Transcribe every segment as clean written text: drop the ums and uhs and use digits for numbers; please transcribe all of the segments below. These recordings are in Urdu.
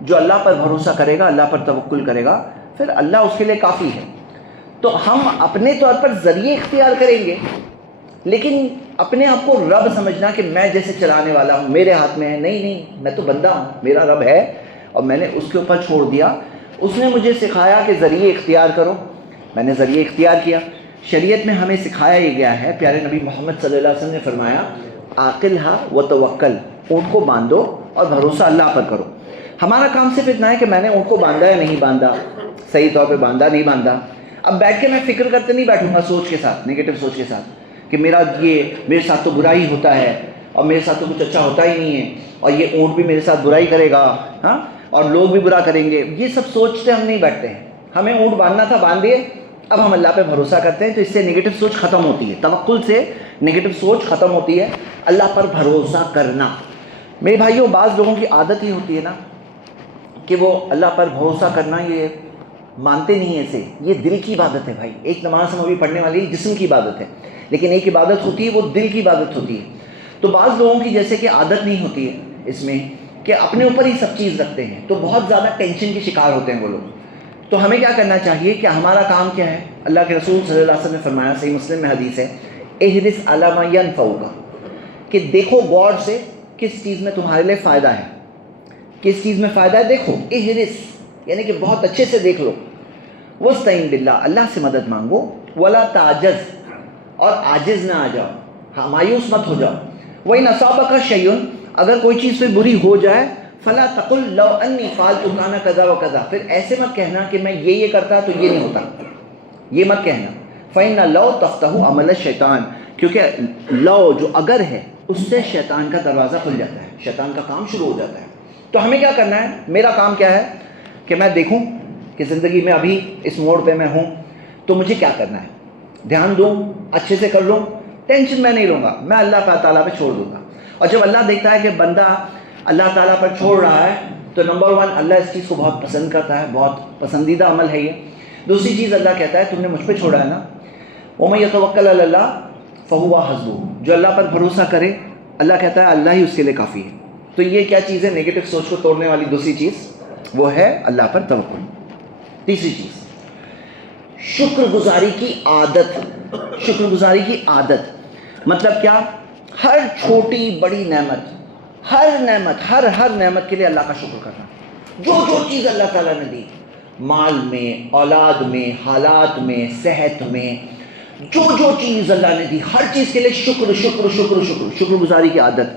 جو اللہ پر بھروسہ کرے گا، اللہ پر توکل کرے گا، پھر اللہ اس کے لیے کافی ہے۔ تو ہم اپنے طور پر ذریعے اختیار کریں گے، لیکن اپنے آپ کو رب سمجھنا کہ میں جیسے چلانے والا ہوں، میرے ہاتھ میں ہے، نہیں، میں تو بندہ ہوں، میرا رب ہے اور میں نے اس کے اوپر چھوڑ دیا۔ اس نے مجھے سکھایا کہ ذریعے اختیار کرو، میں نے ذریعے اختیار کیا۔ شریعت میں ہمیں سکھایا یہ گیا ہے، پیارے نبی محمد صلی اللہ علیہ وسلم نے فرمایا عاقلھا و توکل، اونٹ کو باندھو اور بھروسہ اللہ پر کرو۔ ہمارا کام صرف اتنا ہے کہ میں نے اونٹ کو باندھا یا نہیں باندھا، صحیح طور پہ باندھا نہیں باندھا۔ اب بیٹھ کے میں فکر کرتے نہیں بیٹھوں گا سوچ کے ساتھ، نگیٹو سوچ کے ساتھ کہ میرے ساتھ تو برا ہی ہوتا ہے اور میرے ساتھ تو کچھ اچھا ہوتا ہی نہیں ہے، اور یہ اونٹ بھی میرے ساتھ برائی کرے گا، ہاں، اور لوگ بھی برا کریں گے۔ یہ سب سوچتے ہم نہیں بیٹھتے ہیں۔ ہمیں اونٹ باندھنا تھا، باندھ دیے، اب ہم اللہ پہ بھروسہ کرتے ہیں، تو اس سے نگیٹو سوچ ختم ہوتی ہے، توکل سے نگیٹو سوچ ختم ہوتی ہے، اللہ پر بھروسہ کرنا۔ میرے بھائیوں، بعض لوگوں کی عادت ہی ہوتی ہے نا کہ وہ اللہ پر بھروسہ کرنا یہ مانتے نہیں ہیں اسے، یہ دل کی عبادت ہے بھائی۔ ایک نماز ہم ابھی پڑھنے والی جسم کی عبادت ہے، لیکن ایک عبادت ہوتی ہے وہ دل کی عبادت ہوتی ہے۔ تو بعض لوگوں کی جیسے کہ عادت نہیں ہوتی ہے اس میں کہ اپنے اوپر ہی سب چیز رکھتے ہیں، تو بہت زیادہ ٹینشن کے شکار ہوتے ہیں وہ لوگ۔ تو ہمیں کیا کرنا چاہیے کہ ہمارا کام کیا ہے؟ اللہ کے رسول صلی اللہ علیہ وسلم نے فرمایا، صحیح مسلم میں حدیث ہے، احرص علی ما ینفعک، کہ دیکھو غور سے کس چیز میں تمہارے لیے فائدہ ہے، کس چیز میں فائدہ ہے دیکھو، احرص یعنی کہ بہت اچھے سے دیکھ لو، واستعین باللہ، اللہ سے مدد مانگو، ولا تعجز، اور عاجز نہ آ جاؤ، مایوس مت ہو جاؤ، وَإِنْ أَصَابَكَ شَيْءٌ، اگر کوئی چیز پہ بری ہو جائے، فلا تقل لو انی فعلت کان کذا و کذا، پھر ایسے مت کہنا کہ میں یہ کرتا تو یہ نہیں ہوتا، یہ مت کہنا۔ فإن لو تفتح عمل الشیطان، کیونکہ لو جو اگر ہے اس سے شیطان کا دروازہ کھل جاتا ہے، شیطان کا کام شروع ہو جاتا ہے۔ تو ہمیں کیا کرنا ہے؟ میرا کام کیا ہے کہ میں دیکھوں کہ زندگی میں ابھی اس موڑ پہ میں ہوں تو مجھے کیا کرنا ہے، دھیان دوں، اچھے سے کر لوں، ٹینشن میں نہیں لوں گا، میں اللہ تعالیٰ پہ چھوڑ دوں گا۔ اور جب اللہ دیکھتا ہے کہ بندہ اللہ تعالیٰ پر چھوڑ رہا ہے تو نمبر 1 اللہ اس چیز کو بہت پسند کرتا ہے، بہت پسندیدہ عمل ہے یہ۔ دوسری چیز اللہ کہتا ہے تم نے مجھ پہ چھوڑا ہے نا، وَمَن يَتَوَكَّلْ عَلَى اللَّهِ فَهُوَ حَسْبُهُ، جو اللہ پر بھروسہ کرے اللہ کہتا ہے اللہ ہی اس کے لیے کافی ہے۔ تو یہ کیا چیز ہے؟ نگیٹو سوچ کو توڑنے والی دوسری چیز وہ ہے اللہ پر توکل۔ تیسری چیز شکر گزاری کی عادت، شکر گزاری کی عادت مطلب کیا؟ ہر چھوٹی بڑی نعمت، ہر نعمت کے لیے اللہ کا شکر کرنا۔ جو چیز اللہ تعالیٰ نے دی، مال میں، اولاد میں، حالات میں، صحت میں، جو چیز اللہ نے دی، ہر چیز کے لیے شکر گزاری کی عادت۔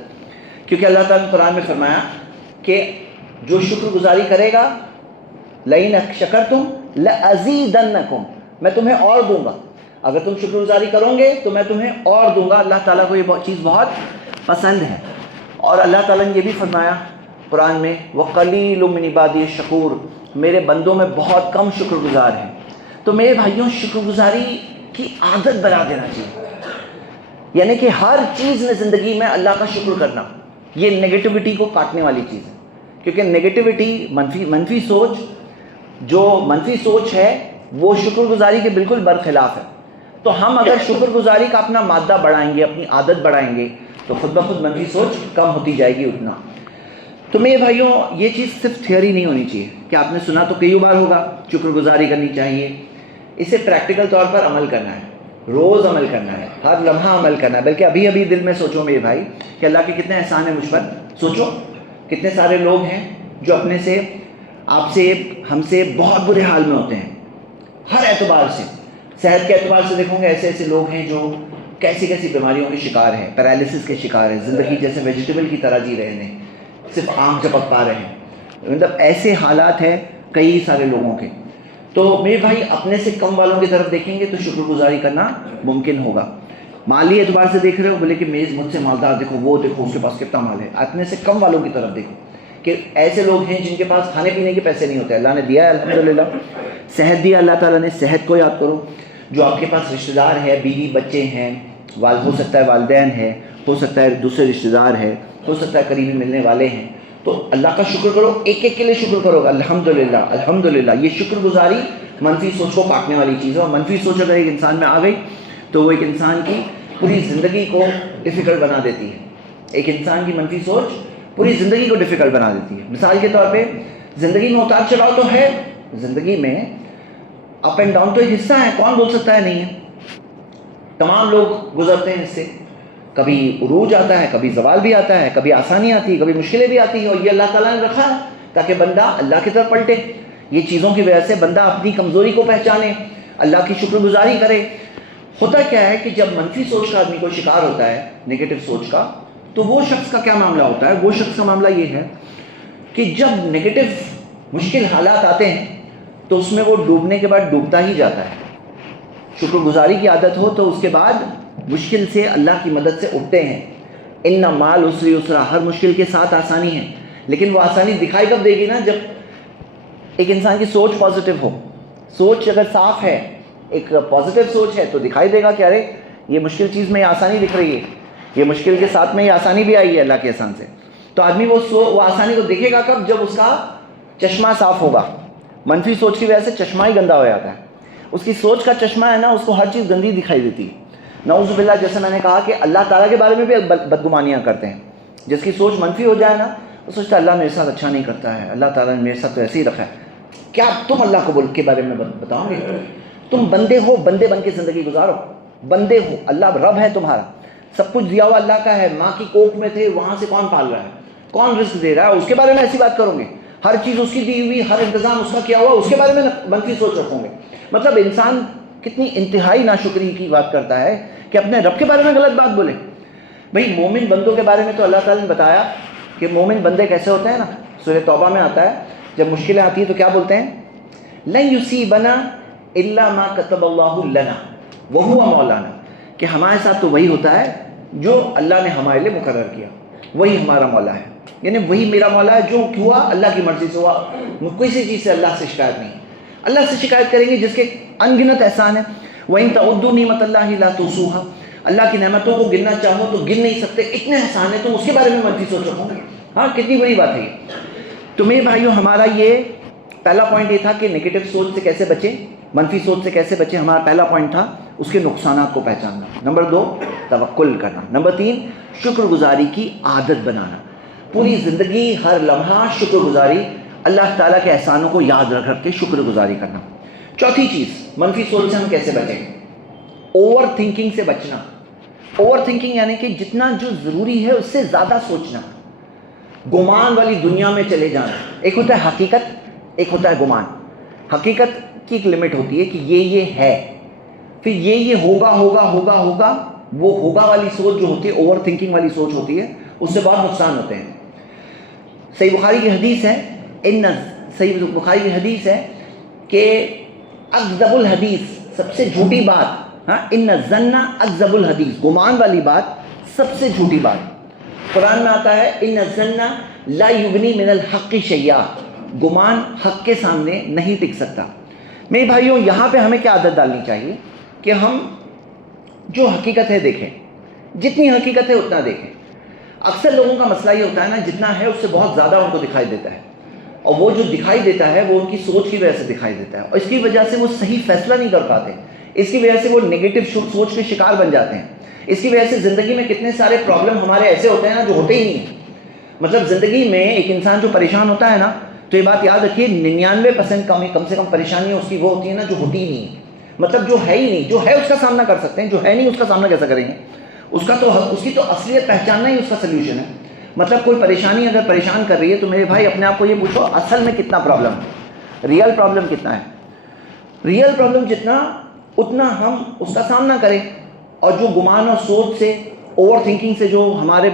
کیونکہ اللہ تعالیٰ نے قرآن میں فرمایا کہ جو شکر گزاری کرے گا، لئن شکرتم لازیدنکم، میں تمہیں اور دوں گا، اگر تم شکر گزاری کرو گے تو میں تمہیں اور دوں گا۔ اللہ تعالیٰ کو یہ چیز بہت پسند ہے۔ اور اللہ تعالیٰ نے یہ بھی فرمایا قرآن میں، وَقَلِيلٌ مِّنْ عِبَادِيَ الشَّكُورُ، میرے بندوں میں بہت کم شکر گزار ہیں۔ تو میرے بھائیوں، شکر گزاری کی عادت بنا دینا چاہیے، یعنی کہ ہر چیز میں زندگی میں اللہ کا شکر کرنا۔ یہ نگیٹیوٹی کو کاٹنے والی چیز ہے، کیونکہ نگیٹیوٹی منفی سوچ، جو منفی سوچ ہے وہ شکر گزاری کے بالکل برخلاف ہے۔ تو ہم اگر شکر گزاری کا اپنا مادہ بڑھائیں گے، اپنی عادت بڑھائیں گے، تو خود بخود منفی سوچ کم ہوتی جائے گی اتنا۔ تو میرے بھائیوں، یہ چیز صرف تھیوری نہیں ہونی چاہیے کہ آپ نے سنا تو کئی بار ہوگا شکر گزاری کرنی چاہیے، اسے پریکٹیکل طور پر عمل کرنا ہے، روز عمل کرنا ہے، ہر لمحہ عمل کرنا ہے۔ بلکہ ابھی دل میں سوچو میرے بھائی کہ اللہ کے کتنے احسان ہیں مجھ پر۔ سوچو کتنے سارے لوگ ہیں جو اپنے سے، آپ سے، ہم سے بہت برے حال میں ہوتے ہیں، ہر اعتبار سے۔ صحت کے اعتبار سے دیکھو گے ایسے لوگ ہیں جو کیسی بیماریوں کے شکار ہیں، پیرالسس کے شکار ہیں، زندگی جیسے ویجیٹیبل کی طرح جی رہے ہیں، صرف آنکھ جھپک پا رہے ہیں، مطلب ایسے حالات ہیں کئی سارے لوگوں کے۔ تو میرے بھائی، اپنے سے کم والوں کی طرف دیکھیں گے تو شکر گزاری کرنا ممکن ہوگا۔ مالی اعتبار سے دیکھ رہے ہو، بولے کہ مجھ سے مالدار دیکھو، وہ دیکھو اس کے پاس کتنا مال ہے، اپنے سے کم والوں کی طرف دیکھو کہ ایسے لوگ ہیں جن کے پاس کھانے پینے کے پیسے نہیں ہوتے، اللہ نے دیا ہے الحمدللہ، صحت دیا اللہ تعالیٰ نے، صحت کو یاد کرو۔ جو آپ کے پاس رشتہ دار ہے، بیوی بچے ہیں، ہو سکتا ہے والدین ہے، ہو سکتا ہے دوسرے رشتہ دار ہے، ہو سکتا ہے قریبی ملنے والے ہیں، تو اللہ کا شکر کرو، ایک کے لیے شکر کرو، الحمدللہ الحمدللہ۔ یہ شکر گزاری منفی سوچ کو کاٹنے والی چیز ہے، اور منفی سوچ اگر ایک انسان میں آ گئی تو وہ ایک انسان کی پوری زندگی کو ڈیفیکلٹ بنا دیتی ہے۔ ایک انسان کی منفی سوچ پوری زندگی کو ڈیفیکلٹ بنا دیتی ہے۔ مثال کے طور پہ زندگی میں اتار چڑھاؤ تو ہے، زندگی میں اپ اینڈ ڈاؤن تو ایک حصہ ہے، کون بول سکتا ہے نہیں ہے؟ تمام لوگ گزرتے ہیں اس سے، کبھی عروج آتا ہے، کبھی زوال بھی آتا ہے، کبھی آسانی آتی ہے، کبھی مشکلیں بھی آتی ہیں، اور یہ اللہ تعالیٰ نے رکھا ہے تاکہ بندہ اللہ کی طرف پلٹے. یہ چیزوں کی وجہ سے بندہ اپنی کمزوری کو پہچانے، اللہ کی شکر گزاری کرے. ہوتا کیا ہے کہ جب منفی سوچ کا آدمی کو شکار ہوتا ہے، نیگیٹو سوچ کا، تو وہ شخص کا کیا معاملہ ہوتا ہے؟ وہ شخص کا معاملہ یہ ہے کہ جب نیگیٹو مشکل حالات آتے ہیں تو اس میں وہ ڈوبنے کے بعد ڈوبتا ہی جاتا ہے. شکر گزاری کی عادت ہو تو اس کے بعد مشکل سے اللہ کی مدد سے اٹھتے ہیں. ان مال عسر یسرا، ہر مشکل کے ساتھ آسانی ہے. لیکن وہ آسانی دکھائی کب دے گی نا؟ جب ایک انسان کی سوچ پازیٹیو ہو. سوچ اگر صاف ہے، ایک پازیٹیو سوچ ہے، تو دکھائی دے گا کہ ارے یہ مشکل چیز میں یہ آسانی دکھ رہی ہے، یہ مشکل کے ساتھ میں یہ آسانی بھی آئی ہے اللہ کے احسان سے. تو آدمی وہ آسانی کو دیکھے گا کب؟ جب اس کا چشمہ صاف ہوگا. منفی سوچ کی وجہ سے چشمہ ہی گندا ہو جاتا ہے. اس کی سوچ کا چشمہ ہے نا، اس کو ہر چیز گندی دکھائی دیتی ہے. نعوذ باللہ، جیسے میں نے کہا کہ اللہ تعالیٰ کے بارے میں بھی بدگمانیاں کرتے ہیں. جس کی سوچ منفی ہو جائے نا، وہ سوچتا ہے اللہ میرے ساتھ اچھا نہیں کرتا ہے، اللہ تعالیٰ نے میرے ساتھ تو ایسے ہی رکھا ہے. کیا تم اللہ کو کے بارے میں بتاؤ گے؟ تم بندے ہو، بندے بن کے زندگی گزارو. بندے ہو، اللہ رب ہے تمہارا، سب کچھ دیا ہوا اللہ کا ہے. ماں کی کوکھ میں تھے، وہاں سے کون پال رہا ہے، کون رزق دے رہا ہے، اس کے بارے میں ایسی بات کرو گے. ہر چیز اس کی دی ہوئی، ہر انتظام اس کا کیا ہوا، اس کے بارے میں منفی سوچ رکھو گے. مطلب انسان کتنی انتہائی ناشکری کی بات کرتا ہے کہ اپنے رب کے بارے میں غلط بات بولے. بھئی مومن بندوں کے بارے میں تو اللہ تعالیٰ نے بتایا کہ مومن بندے کیسے ہوتے ہیں نا. سورہ توبہ میں آتا ہے جب مشکلیں آتی ہیں تو کیا بولتے ہیں؟ لن یصیبنا الا ما کتب اللہ لنا وہو مولانا، کہ ہمارے ساتھ تو وہی ہوتا ہے جو اللہ نے ہمارے لیے مقرر کیا، وہی ہمارا مولا ہے. یعنی وہی میرا مولا ہے، جو ہوا اللہ کی مرضی سے ہوا. کسی چیز سے اللہ سے شکایت نہیں. اللہ سے شکایت کریں گے جس کے ان گنت احسان ہے. وَإِن تَعُدُّوا نِعْمَتَ اللَّهِ لَا تُحْصُوهَا، اللہ کی نعمتوں کو گننا چاہو تو گن نہیں سکتے، اتنے احسان ہیں. تم اس کے بارے میں منفی سوچ رکھو گے. ہاں، کتنی بڑی بات ہے یہ. تو میرے بھائیو، ہمارا یہ پہلا پوائنٹ یہ تھا کہ نیگیٹو سوچ سے کیسے بچیں، منفی سوچ سے کیسے بچیں. ہمارا پہلا پوائنٹ تھا اس کے نقصانات کو پہچاننا. نمبر 2 توکل کرنا. نمبر 3 شکر گزاری کی عادت بنانا. پوری زندگی ہر لمحہ شکر گزاری، اللہ تعالیٰ کے احسانوں کو یاد رکھ کے شکر گزاری کرنا. چوتھی چیز، منفی سوچ سے ہم کیسے بچیں؟ اوور تھنکنگ سے بچنا. اوور تھنکنگ یعنی کہ جتنا جو ضروری ہے اس سے زیادہ سوچنا، گمان والی دنیا میں چلے جانا. ایک ہوتا ہے حقیقت، ایک ہوتا ہے گمان. حقیقت کی ایک لمٹ ہوتی ہے کہ یہ ہے، پھر یہ ہوگا ہوگا ہوگا ہوگا. وہ ہوگا والی سوچ جو ہوتی ہے، اوور تھنکنگ والی سوچ ہوتی ہے، اس سے بہت نقصان ہوتے ہیں. صحیح بخاری کی حدیث ہے، صحیح بخاری کی حدیث ہے کہ اکذب الحدیث، سب سے جھوٹی بات، ان الظن اکذب الحدیث، گمان والی بات سب سے جھوٹی بات. قرآن میں آتا ہے ان الظن لا یغنی من الحق شیئا، گمان حق کے سامنے نہیں ٹک سکتا. میرے بھائیوں، یہاں پہ ہمیں کیا عادت ڈالنی چاہیے کہ ہم جو حقیقت ہے دیکھیں، جتنی حقیقت ہے اتنا دیکھیں. اکثر لوگوں کا مسئلہ یہ ہوتا ہے نا، جتنا ہے اس سے بہت زیادہ ان کو دکھائی دیتا ہے، اور وہ جو دکھائی دیتا ہے وہ ان کی سوچ کی وجہ سے دکھائی دیتا ہے، اور اس کی وجہ سے وہ صحیح فیصلہ نہیں کر پاتے. اس کی وجہ سے وہ نیگیٹو سوچ کے شکار بن جاتے ہیں. اس کی وجہ سے زندگی میں کتنے سارے پرابلم ہمارے ایسے ہوتے ہیں نا جو ہوتے ہی نہیں ہیں. مطلب زندگی میں ایک انسان جو پریشان ہوتا ہے نا، تو یہ بات یاد رکھیے 99% کم سے کم پریشانیاں اس کی وہ ہوتی ہیں نا جو ہوتی ہی نہیں ہے. مطلب جو ہے ہی نہیں، جو ہے اس کا سامنا کر سکتے ہیں، جو ہے نہیں اس کا سامنا کیسا کریں گے؟ اس کی تو اصلیت پہچاننا ہی اس کا سلیوشن ہے. مطلب کوئی پریشانی اگر پریشان کر رہی ہے تو میرے بھائی اپنے آپ کو یہ پوچھو اصل میں کتنا پرابلم ہے، ریئل پرابلم کتنا ہے. ریئل پرابلم جتنا اتنا ہم اس کا سامنا کریں. اور جو گمان اور سوچ سے، اوور تھنکنگ سے جو ہمارے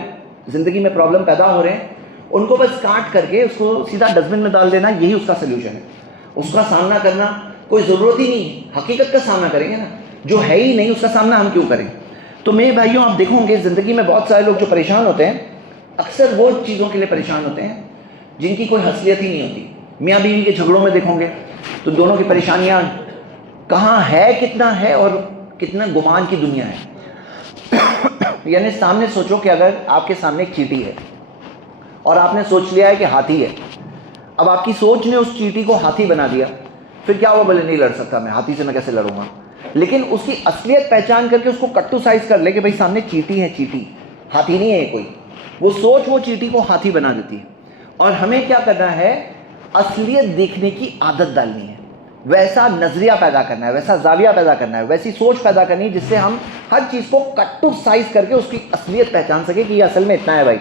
زندگی میں پرابلم پیدا ہو رہے ہیں، ان کو بس کاٹ کر کے اس کو سیدھا ڈسٹ بن میں ڈال دینا، یہی اس کا سلیوشن ہے. اس کا سامنا کرنا کوئی ضرورت ہی نہیں. حقیقت کا سامنا کریں گے نا، جو ہے ہی نہیں اس کا سامنا ہم کیوں کریں؟ تو میرے بھائیوں، آپ دیکھو گے زندگی میں بہت سارے لوگ جو پریشان ہوتے ہیں، اکثر وہ چیزوں کے لیے پریشان ہوتے ہیں جن کی کوئی حیثیت ہی نہیں ہوتی. میاں بیوی کے جھگڑوں میں دیکھو گے تو دونوں کی پریشانیاں کہاں ہے، کتنا ہے، اور کتنا گمان کی دنیا ہے. یعنی سامنے سوچو کہ اگر آپ کے سامنے ایک چیٹی ہے اور آپ نے سوچ لیا ہے کہ ہاتھی ہے. اب آپ کی سوچ نے اس چیٹی کو ہاتھی بنا دیا، پھر کیا ہوا؟ بولے نہیں لڑ سکتا میں، ہاتھی سے میں کیسے لڑوں گا. لیکن اس کی اصلیت پہچان کر کے اس کو کٹ ٹو سائز کر لے کہ بھائی سامنے چیٹی ہے، چیٹی، ہاتھی نہیں ہے کوئی. وہ سوچ وہ چیٹی کو ہاتھی بنا دیتی ہے. اور ہمیں کیا کرنا ہے؟ اصلیت دیکھنے کی عادت ڈالنی ہے، ویسا نظریہ پیدا کرنا ہے، ویسا زاویہ پیدا کرنا ہے، ویسی سوچ پیدا کرنی ہے جس سے ہم ہر چیز کو کٹ ٹو سائز کر کے اس کی اصلیت پہچان سکیں کہ یہ اصل میں اتنا ہے بھائی،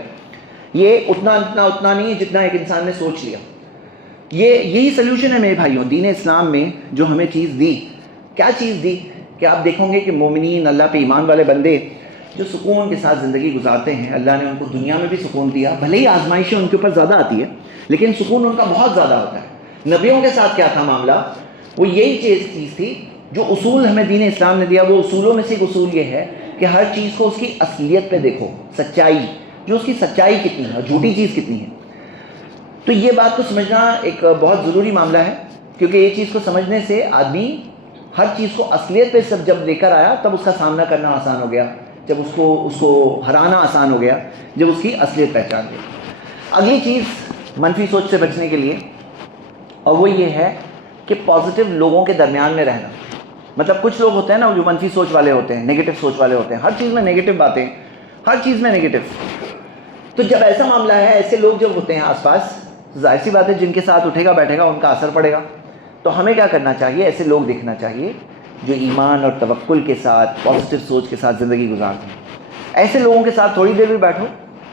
یہ اتنا نہیں ہے جتنا ایک انسان نے سوچ لیا۔ یہی سلوشن ہے میرے بھائیوں دین اسلام میں جو ہمیں چیز دی۔ کیا چیز دی کہ آپ دیکھو گے کہ مومنین، اللہ پہ ایمان والے بندے جو سکون کے ساتھ زندگی گزارتے ہیں، اللہ نے ان کو دنیا میں بھی سکون دیا، بھلے ہی آزمائشیں ان کے اوپر زیادہ آتی ہے لیکن سکون ان کا بہت زیادہ ہوتا ہے۔ نبیوں کے ساتھ کیا تھا معاملہ؟ وہ یہی چیز تھی جو اصول ہمیں دین اسلام نے دیا۔ وہ اصولوں میں سے ایک اصول یہ ہے کہ ہر چیز کو اس کی اصلیت پہ دیکھو، سچائی، جو اس کی سچائی کتنی ہے اور جھوٹی چیز کتنی ہے۔ تو یہ بات کو سمجھنا ایک بہت ضروری معاملہ ہے، کیونکہ یہ چیز کو سمجھنے سے آدمی ہر چیز کو اصلیت پہ سب جب لے کر آیا تب اس کا سامنا کرنا آسان ہو گیا، جب اس کو ہرانا آسان ہو گیا، جب اس کی اصلیت پہچان گئی۔ اگلی چیز منفی سوچ سے بچنے کے لیے، اور وہ یہ ہے کہ پازیٹیو لوگوں کے درمیان میں رہنا۔ مطلب کچھ لوگ ہوتے ہیں نا جو منفی سوچ والے ہوتے ہیں، نیگیٹو سوچ والے ہوتے ہیں، ہر چیز میں نیگیٹو باتیں، ہر چیز میں نیگیٹو۔ تو جب ایسا معاملہ ہے، ایسے لوگ جب ہوتے ہیں آس پاس، ظاہر سی بات ہے جن کے ساتھ اٹھے گا بیٹھے گا ان کا اثر پڑے گا۔ تو ہمیں کیا کرنا چاہیے؟ ایسے لوگ دیکھنا چاہیے جو ایمان اور توکل کے ساتھ، پازیٹیو سوچ کے ساتھ زندگی گزارتے ہیں۔ ایسے لوگوں کے ساتھ تھوڑی دیر بھی بیٹھو،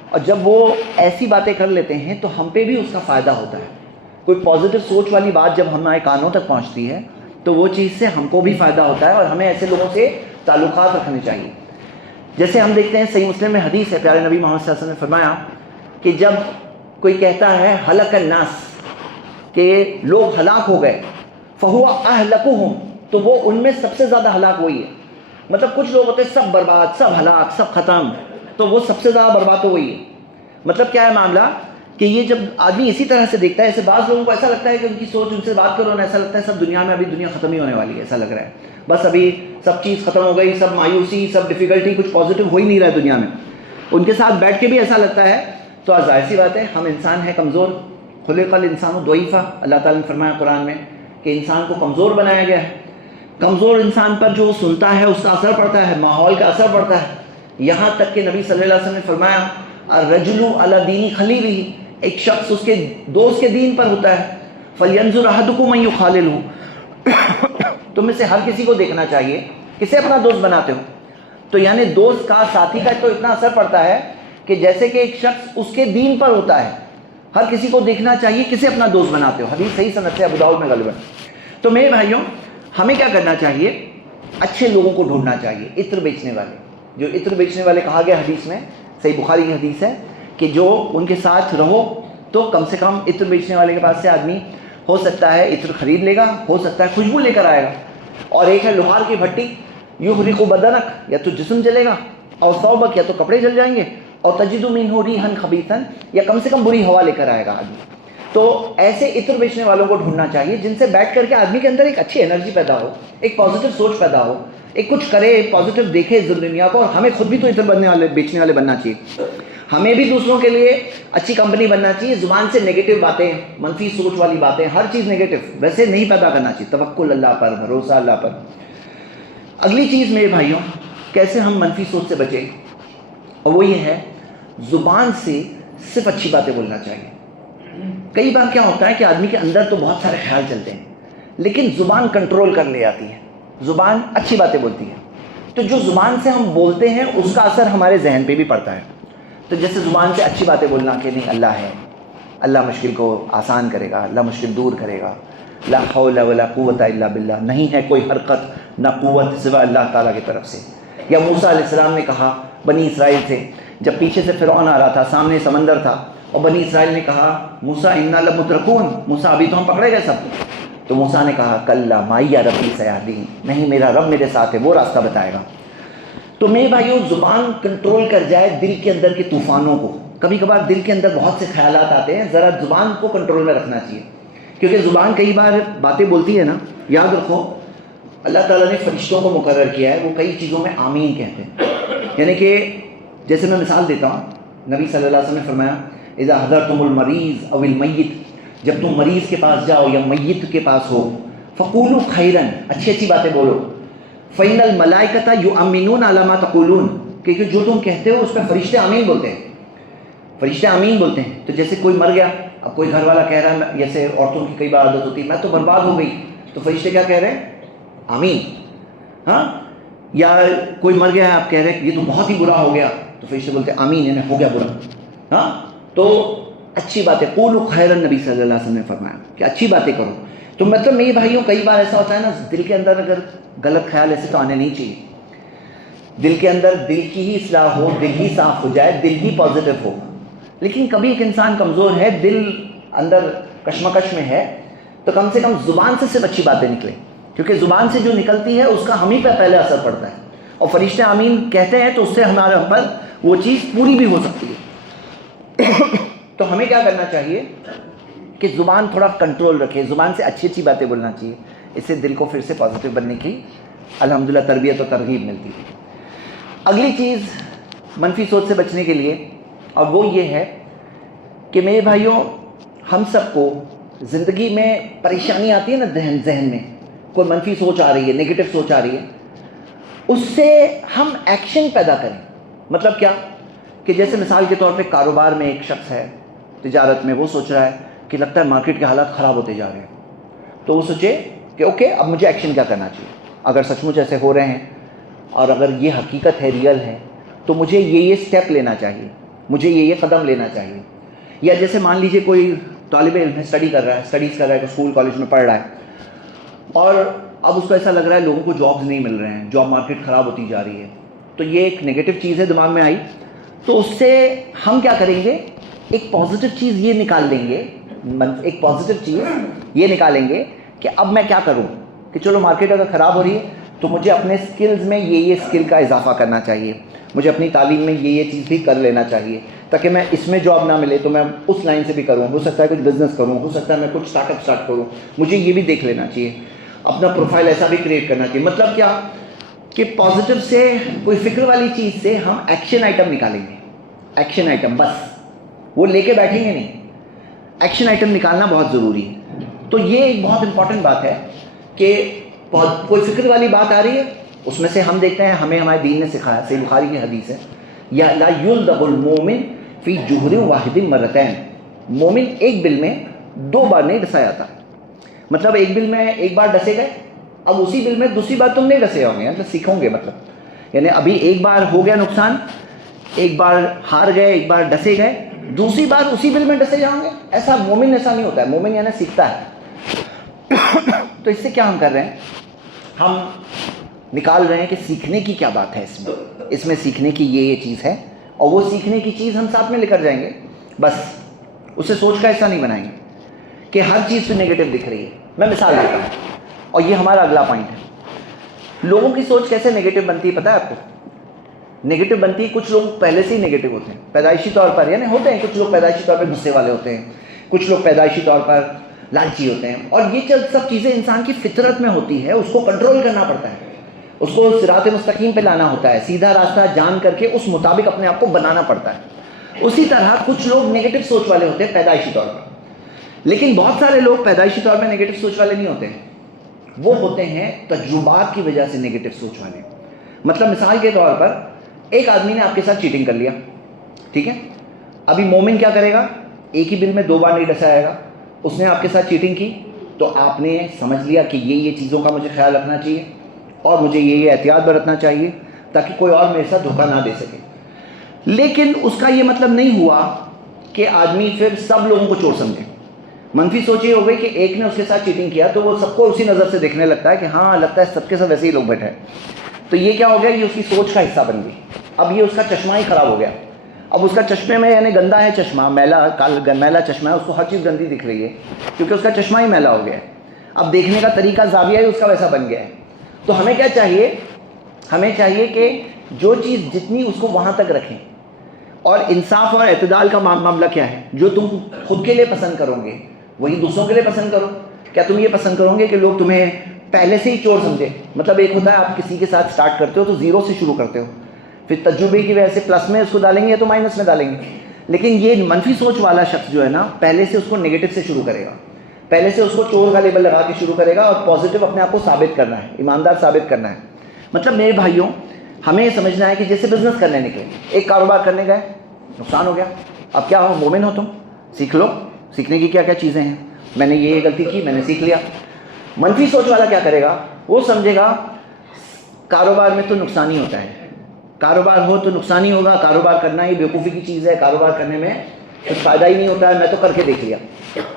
اور جب وہ ایسی باتیں کر لیتے ہیں تو ہم پہ بھی اس کا فائدہ ہوتا ہے۔ کوئی پازیٹیو سوچ والی بات جب ہمارے کانوں تک پہنچتی ہے تو وہ چیز سے ہم کو بھی فائدہ ہوتا ہے، اور ہمیں ایسے لوگوں سے تعلقات رکھنے چاہیے۔ جیسے ہم دیکھتے ہیں صحیح مسلم میں حدیث ہے، پیارے نبی محمد صلی اللہ علیہ وسلم نے فرمایا کہ جب کوئی کہتا ہے ہلک الناس، کہ لوگ ہلاک ہو گئے، فہو اہلکہم، تو وہ ان میں سب سے زیادہ ہلاک وہی ہے۔ مطلب کچھ لوگ ہوتے ہیں سب برباد، سب ہلاک، سب ختم، تو وہ سب سے زیادہ برباد تو وہی ہے۔ مطلب کیا ہے معاملہ کہ یہ جب آدمی اسی طرح سے دیکھتا ہے، ایسے بعض لوگوں کو ایسا لگتا ہے کہ ان کی سوچ، ان سے بات کرو نا، ایسا لگتا ہے سب دنیا میں ابھی دنیا ختم ہی ہونے والی ہے، ایسا لگ رہا ہے بس ابھی سب چیز ختم ہو گئی، سب مایوسی، سب ڈیفیکلٹی، کچھ پازیٹیو ہو ہی نہیں رہا ہے دنیا میں۔ ان کے ساتھ بیٹھ کے بھی ایسا لگتا ہے، تو ظاہر سی بات ہے ہم انسان ہیں کمزور، خلق الانسان ضعیفا، اللہ تعالیٰ نے فرمایا قرآن میں کہ انسان کو کمزور بنایا گیا ہے۔ کمزور انسان پر جو سنتا ہے اس کا اثر پڑتا ہے، ماحول کا اثر پڑتا ہے، یہاں تک کہ نبی صلی اللہ علیہ وسلم نے فرمایا الرجل علی دین خلیلہ، ایک شخص اس کے دوست کے دین پر ہوتا ہے، فلینظر احدکم من یخاللہ، تم میں سے ہر کسی کو دیکھنا چاہیے کسے اپنا دوست بناتے ہو۔ تو یعنی دوست کا، ساتھی کا تو اتنا اثر پڑتا ہے کہ جیسے کہ ایک شخص اس کے دین پر ہوتا ہے، ہر کسی کو دیکھنا چاہیے کسے اپنا دوست بناتے ہو، حدیث صحیح سند سے ابو داؤد میں غالباً۔ تو میرے بھائیوں ہمیں کیا کرنا چاہیے؟ اچھے لوگوں کو ڈھونڈنا چاہیے، عطر بیچنے والے، جو عطر بیچنے والے کہا گیا حدیث میں، صحیح بخاری کی حدیث ہے کہ جو ان کے ساتھ رہو تو کم سے کم عطر بیچنے والے کے پاس سے آدمی ہو سکتا ہے عطر خرید لے گا، ہو سکتا ہے خوشبو لے کر آئے گا۔ اور ایک ہے لوہار کی بھٹی، یحرق بدنک، یا تو جسم جلے گا، اور ثوبک، یا تو کپڑے جل جائیں گے، اور تجد منہ ریحا خبیثا، یا کم سے کم بری ہوا لے کر آئے گا آدمی۔ تو ایسے عطر بیچنے والوں کو ڈھونڈنا چاہیے جن سے بیٹھ کر کے آدمی کے اندر ایک اچھی انرجی پیدا ہو، ایک پازیٹیو سوچ پیدا ہو، ایک کچھ کرے، ایک پازیٹیو دیکھے دنیا کو۔ اور ہمیں خود بھی تو عطر بیچنے والے بننا چاہیے، ہمیں بھی دوسروں کے لیے اچھی کمپنی بننا چاہیے۔ زبان سے نیگیٹو باتیں، منفی سوچ والی باتیں، ہر چیز نیگیٹو ویسے نہیں پیدا کرنا چاہیے، توکل اللہ پر، بھروسہ اللہ پر۔ اگلی چیز میرے بھائیوں کیسے ہم منفی سوچ سے بچیں، اور وہ یہ ہے زبان سے صرف اچھی باتیں بولنا چاہیے۔ کئی بار کیا ہوتا ہے کہ آدمی کے اندر تو بہت سارے خیال چلتے ہیں لیکن زبان کنٹرول کر لے آتی ہے، زبان اچھی باتیں بولتی ہے، تو جو زبان سے ہم بولتے ہیں اس کا اثر ہمارے ذہن پہ بھی پڑتا ہے۔ تو جیسے زبان سے اچھی باتیں بولنا کہ نہیں اللہ ہے، اللہ مشکل کو آسان کرے گا، اللہ مشکل دور کرے گا، لا حول ولا قوت الا باللہ، نہیں ہے کوئی حرکت نہ قوت سوا اللہ تعالیٰ کی طرف سے۔ یا موسیٰ علیہ السلام نے کہا بنی اسرائیل سے، جب پیچھے سے فرعون آ رہا تھا، سامنے سمندر تھا، اور بنی اسرائیل نے کہا موسیٰ انا لمدرکون، موسیٰ ابھی تو ہم پکڑے گئے سب۔ تو موسیٰ نے کہا کلا معی ربی سیہدین، نہیں میرا رب میرے ساتھ ہے، وہ راستہ بتائے گا۔ تو میرے بھائیوں زبان کنٹرول کر جائے دل کے اندر کے طوفانوں کو۔ کبھی کبھار دل کے اندر بہت سے خیالات آتے ہیں، ذرا زبان کو کنٹرول میں رکھنا چاہیے، کیونکہ زبان کئی بار باتیں بولتی ہے نا۔ یاد رکھو اللہ تعالیٰ نے فرشتوں کو مقرر کیا ہے، وہ کئی چیزوں میں آمین کہتے ہیں، یعنی کہ جیسے میں مثال دیتا ہوں، نبی صلی اللہ علیہ وسلم نے فرمایا اذا حضرتم المریض او المیت، جب تم مریض کے پاس جاؤ یا میت کے پاس ہو، فقولوا خیرا، اچھی اچھی باتیں بولو، فإن الملائکۃ یؤمنون علی ما تقولون، کیونکہ جو تم کہتے ہو اس پہ فرشتے آمین بولتے ہیں، فرشتے آمین بولتے ہیں۔ تو جیسے کوئی مر گیا اب کوئی گھر والا کہہ رہا ہے، جیسے عورتوں کی کئی بار عادت ہوتی ہے میں تو برباد ہو گئی، تو فرشتے کیا کہہ رہے ہیں؟ آمین. ہاں، یا کوئی مر گیا ہے، آپ کہہ رہے ہیں یہ تو بہت ہی برا ہو گیا، تو فرشتے بولتے ہیں آمین، یعنی ہو گیا برا. ہاں، تو اچھی باتیں، قولوا خیرا، نبی صلی اللہ علیہ وسلم نے فرمایا کہ اچھی باتیں کرو. تو مطلب میرے بھائیوں کئی بار ایسا ہوتا ہے نا، دل کے اندر اگر غلط خیال ایسے تو آنے نہیں چاہیے. دل کے اندر دل کی ہی اصلاح ہو، دل ہی صاف ہو جائے، دل ہی پازیٹیو ہو. لیکن کبھی ایک انسان کمزور ہے، دل اندر کشمکش میں ہے، تو کم سے کم زبان سے صرف اچھی باتیں نکلیں، کیونکہ زبان سے جو نکلتی ہے اس کا ہم ہی پہ پہلے اثر پڑتا ہے، اور فرشتے آمین کہتے ہیں تو اس سے ہمارے پر وہ چیز پوری بھی ہو سکتی ہے. تو ہمیں کیا کرنا چاہیے کہ زبان تھوڑا کنٹرول رکھے، زبان سے اچھی اچھی باتیں بولنا چاہیے، اس سے دل کو پھر سے پازیٹیو بننے کی الحمدللہ تربیت و ترغیب ملتی ہے. اگلی چیز منفی سوچ سے بچنے کے لیے، اور وہ یہ ہے کہ میرے بھائیوں ہم سب کو زندگی میں پریشانی آتی ہے نا، ذہن میں کوئی منفی سوچ آ رہی ہے، نیگیٹو سوچ آ رہی ہے، اس سے ہم ایکشن پیدا کریں. مطلب کیا کہ جیسے مثال کے طور پہ کاروبار میں ایک شخص ہے، تجارت میں، وہ سوچ رہا ہے کہ لگتا ہے مارکیٹ کے حالات خراب ہوتے جا رہے ہیں، تو وہ سوچے کہ اوکے اب مجھے ایکشن کیا کرنا چاہیے، اگر سچ مچ ایسے ہو رہے ہیں اور اگر یہ حقیقت ہے، ریئل ہے، تو مجھے یہ اسٹیپ لینا چاہیے، مجھے یہ قدم لینا چاہیے. یا جیسے مان لیجئے کوئی طالب علم ہے، اسٹڈیز کر رہا ہے، اسکول کالج میں پڑھ رہا ہے، اور اب اس کو ایسا لگ رہا ہے لوگوں کو جابز نہیں مل رہے ہیں، جاب مارکیٹ خراب ہوتی جا رہی ہے. تو یہ ایک نیگیٹو چیز ہے دماغ میں آئی، تو اس سے ہم کیا کریں گے، ایک پازیٹیو چیز یہ نکال لیں گے، ایک پازیٹیو چیز یہ نکالیں گے کہ اب میں کیا کروں کہ چلو مارکیٹ اگر خراب ہو رہی ہے تو مجھے اپنے سکلز میں یہ سکل کا اضافہ کرنا چاہیے، مجھے اپنی تعلیم میں یہ چیز بھی کر لینا چاہیے، تاکہ میں اس میں جاب نہ ملے تو میں اس لائن سے بھی کروں، ہو سکتا ہے کچھ بزنس کروں، ہو سکتا ہے میں کچھ اسٹارٹ اپ کروں، مجھے یہ بھی دیکھ لینا چاہیے، اپنا پروفائل ایسا بھی کریٹ کرنا چاہیے. مطلب کیا کہ پازیٹیو سے، کوئی فکر والی چیز سے ہم ایکشن آئٹم نکالیں گے، ایکشن آئٹم، بس وہ لے کے بیٹھیں گے نہیں، ایکشن آئٹم نکالنا بہت ضروری ہے. تو یہ ایک بہت امپورٹنٹ بات ہے کہ کوئی فکر والی بات آ رہی ہے، اس میں سے ہم دیکھتے ہیں، ہمیں ہمارے دین نے سکھایا، صحیح بخاری کی حدیث ہے، یا لا یلدغ المومن فی جوہر واحد مرتین، مومن ایک بل میں 2 بار نہیں ڈسا جاتا. مطلب ایک بل میں ایک بار ڈسے گئے، اب اسی بل میں دوسری بار تم نہیں ڈسے ہوں گے، مطلب سیکھوں گے، مطلب یعنی ابھی ایک بار ہو گیا نقصان، ایک بار ہار گئے، ایک بار ڈسے گئے، دوسری بار اسی بل میں ڈسے جاؤں گے. ایسا مومن ایسا نہیں ہوتا ہے، مومن یعنی سیکھتا ہے. تو اس سے کیا ہم کر رہے ہیں، ہم نکال رہے ہیں کہ سیکھنے کی کیا بات ہے، اس میں سیکھنے کی یہ چیز ہے، اور وہ سیکھنے کی چیز ہم ساتھ میں لے کر جائیں گے. بس اسے سوچ کا ایسا نہیں بنائیں گے کہ ہر چیز پہ نیگیٹو دکھ رہی ہے. میں مثال دیتا ہوں، اور یہ ہمارا اگلا پوائنٹ ہے. لوگوں کی سوچ کیسے نیگیٹو بنتی ہے پتہ ہے آپ کو؟ نیگیٹو بنتی ہے، کچھ لوگ پہلے سے ہی نیگیٹو ہوتے ہیں پیدائشی طور پر، یعنی ہوتے ہیں کچھ لوگ پیدائشی طور پر غصے والے ہوتے ہیں، کچھ لوگ پیدائشی طور پر لالچی ہوتے ہیں، اور یہ سب چیزیں انسان کی فطرت میں ہوتی ہے، اس کو کنٹرول کرنا پڑتا ہے، اس کو صراط مستقیم پہ لانا ہوتا ہے، سیدھا راستہ جان کر کے اس مطابق اپنے آپ کو بنانا پڑتا ہے. اسی طرح کچھ لوگ نیگیٹو سوچ والے ہوتے ہیں پیدائشی طور پر، لیکن بہت سارے لوگ پیدائشی طور پر نیگیٹو سوچ والے نہیں ہوتے، وہ ہوتے ہیں تجربات کی وجہ سے نیگیٹو سوچ والے. مطلب مثال کے طور پر ایک آدمی نے آپ کے ساتھ چیٹنگ کر لیا، ٹھیک ہے، ابھی مومن کیا کرے گا، ایک ہی بل میں 2 بار نہیں ڈسا جائے گا. اس نے آپ کے ساتھ چیٹنگ کی تو آپ نے سمجھ لیا کہ یہ چیزوں کا مجھے خیال رکھنا چاہیے اور مجھے یہ احتیاط برتنا چاہیے تاکہ کوئی اور میرے ساتھ دھوکہ نہ دے سکے. لیکن اس کا یہ مطلب نہیں ہوا کہ آدمی پھر سب لوگوں کو چور سمجھے. منفی سوچ یہ ہو گئی کہ ایک نے اس کے ساتھ چیٹنگ کیا تو وہ سب کو اسی نظر سے دیکھنے لگتا ہے کہ ہاں لگتا ہے سب کے سب ویسے ہی لوگ بیٹھے ہیں. تو یہ کیا ہو گیا، یہ اس کی سوچ کا حصہ بن گئی. اب یہ اس کا چشمہ ہی خراب ہو گیا. اب اس کا چشمے میں یعنی گندا ہے چشمہ، میلا چشمہ ہے، اس کو ہر چیز گندی دکھ رہی ہے کیونکہ اس کا چشمہ ہی میلا ہو گیا ہے. اب دیکھنے کا طریقہ زاویہ ہی اس کا ویسا بن گیا ہے. تو ہمیں کیا چاہیے، ہمیں چاہیے کہ جو چیز جتنی اس کو وہاں تک رکھیں، اور انصاف اور اعتدال کا معاملہ کیا ہے، جو تم خود کے لیے پسند کرو گے وہی دوسروں کے لیے پسند کرو. کیا تم یہ پسند کرو گے کہ لوگ تمہیں پہلے سے ہی چور سمجھے؟ مطلب ایک ہوتا ہے آپ کسی کے ساتھ سٹارٹ کرتے ہو تو 0 سے شروع کرتے ہو، پھر تجربے کی وجہ سے پلس میں اس کو ڈالیں گے یا تو مائنس میں ڈالیں گے. لیکن یہ منفی سوچ والا شخص جو ہے نا، پہلے سے اس کو نیگیٹو سے شروع کرے گا، پہلے سے اس کو چور کا لیبل لگا کے شروع کرے گا، اور پازیٹیو اپنے آپ کو ثابت کرنا ہے، ایماندار ثابت کرنا ہے. مطلب میرے بھائیوں ہمیں یہ سمجھنا ہے کہ جیسے بزنس کرنے نکلے، ایک کاروبار کرنے گئے، نقصان ہو گیا، اب کیا ہو، مومن ہو تم، سیکھ لو، سیکھنے کی کیا کیا چیزیں ہیں. میں نے یہ غلطی کی، میں نے سیکھ لیا. منفی سوچ والا کیا کرے گا؟ وہ سمجھے گا کاروبار میں تو نقصان ہی ہوتا ہے، کاروبار ہو تو نقصان ہی ہوگا، کاروبار کرنا ہی بیوقوفی کی چیز ہے، کاروبار کرنے میں کچھ فائدہ ہی نہیں ہوتا ہے، میں تو کر کے دیکھ لیا.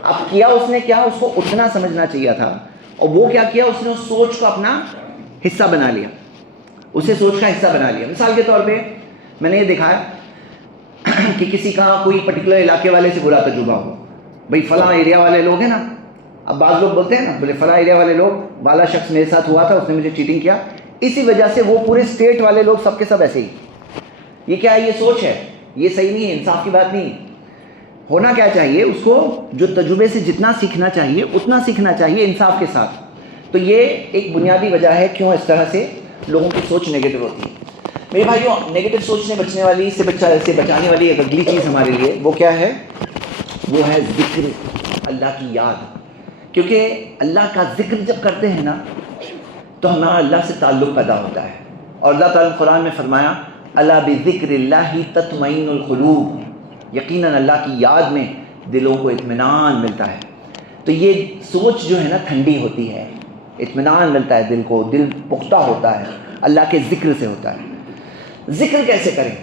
اب کیا اس نے کیا، اس کو اتنا سمجھنا چاہیے تھا، اور وہ کیا کیا، اس نے اس سوچ کو اپنا حصہ بنا لیا، اسے سوچ کا حصہ بنا لیا. مثال کے طور پہ میں نے یہ دیکھا ہے کہ کسی کا کوئی پرٹیکولر علاقے والے سے برا تجربہ ہو. بھائی فلاں ایریا والے لوگ ہیں نا، اب بعض لوگ بولتے ہیں نا، بولے فلاں ایریا والے لوگ، والا شخص میرے ساتھ ہوا تھا، اس نے مجھے چیٹنگ کیا، اسی وجہ سے وہ پورے اسٹیٹ والے لوگ سب کے سب ایسے ہی. یہ کیا ہے؟ یہ سوچ ہے، یہ صحیح نہیں ہے، انصاف کی بات نہیں. ہونا کیا چاہیے، اس کو جو تجربے سے جتنا سیکھنا چاہیے اتنا سیکھنا چاہیے انصاف کے ساتھ. تو یہ ایک بنیادی وجہ ہے کیوں اس طرح سے لوگوں کی سوچ نیگیٹو ہوتی ہے. میرے بھائیوں، نیگیٹو سوچ سے بچنے والی سے بچانے والی ایک اگلی چیز ہمارے لیے وہ کیا ہے؟ وہ ہے ذکر، اللہ کی یاد. کیونکہ اللہ کا ذکر جب کرتے ہیں نا تو ہمارا اللہ سے تعلق پیدا ہوتا ہے. اور اللہ تعالیٰ نے قرآن میں فرمایا الا بذکر اللہ تطمئن القلوب، یقیناً اللہ کی یاد میں دلوں کو اطمینان ملتا ہے. تو یہ سوچ جو ہے نا ٹھنڈی ہوتی ہے، اطمینان ملتا ہے دل کو، دل پختہ ہوتا ہے، اللہ کے ذکر سے ہوتا ہے. ذکر کیسے کریں؟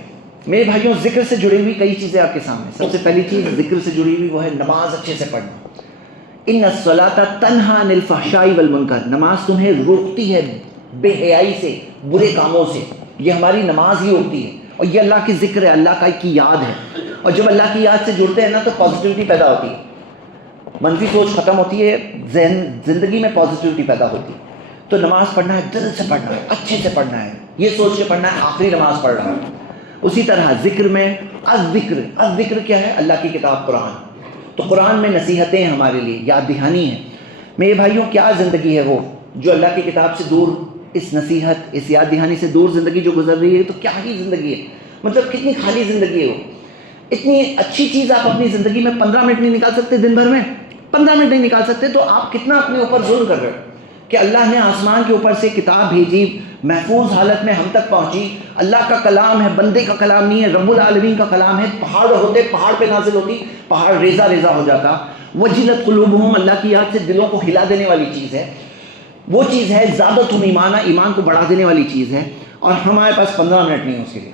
میرے بھائیوں، ذکر سے جڑی ہوئی کئی چیزیں آپ کے سامنے. سب سے پہلی چیز ذکر سے جڑی ہوئی وہ ہے نماز اچھے سے پڑھنا. ان الصلاۃ تنہی عن الفحشاء والمنکر، نماز تمہیں روکتی ہے بے حیائی سے، برے کاموں سے. یہ ہماری نماز ہی ہوتی ہے، اور یہ اللہ کی ذکر ہے، اللہ کی یاد ہے. اور جب اللہ کی یاد سے جڑتے ہیں نا تو پازیٹیوٹی پیدا ہوتی ہے، منفی سوچ ختم ہوتی ہے، زندگی میں پازیٹیوٹی پیدا ہوتی ہے. تو نماز پڑھنا ہے، دل سے پڑھنا ہے، اچھے سے پڑھنا ہے، یہ سوچ کے پڑھنا ہے آخری نماز پڑھ رہا ہے. اسی طرح ذکر میں الذکر کیا ہے؟ اللہ کی کتاب قرآن. تو قرآن میں نصیحتیں ہمارے لیے، یاد دہانی ہے. میرے بھائیوں، کیا زندگی ہے وہ جو اللہ کی کتاب سے دور، اس نصیحت، اس یاد دہانی سے دور زندگی جو گزر رہی ہے، تو کیا ہی زندگی ہے. مطلب کتنی خالی زندگی ہے وہ. اتنی اچھی چیز آپ اپنی زندگی میں 15 منٹ نہیں نکال سکتے، دن بھر میں 15 منٹ نہیں نکال سکتے. تو آپ کتنا اپنے اوپر ظلم کر رہے ہو کہ اللہ نے آسمان کے اوپر سے کتاب بھیجی، محفوظ حالت میں ہم تک پہنچی، اللہ کا کلام ہے، بندے کا کلام نہیں ہے، رب العالمین کا کلام ہے. پہاڑ ہوتے، پہاڑ پہ نازل ہوتی، پہاڑ ریزہ ریزہ ہو جاتا. وجلت قلوبہم، اللہ کی یاد سے دلوں کو ہلا دینے والی چیز ہے. وہ چیز ہے زادتہم ایمانا، ایمان کو بڑھا دینے والی چیز ہے. اور ہمارے پاس 15 منٹ نہیں ہے اس کے لیے.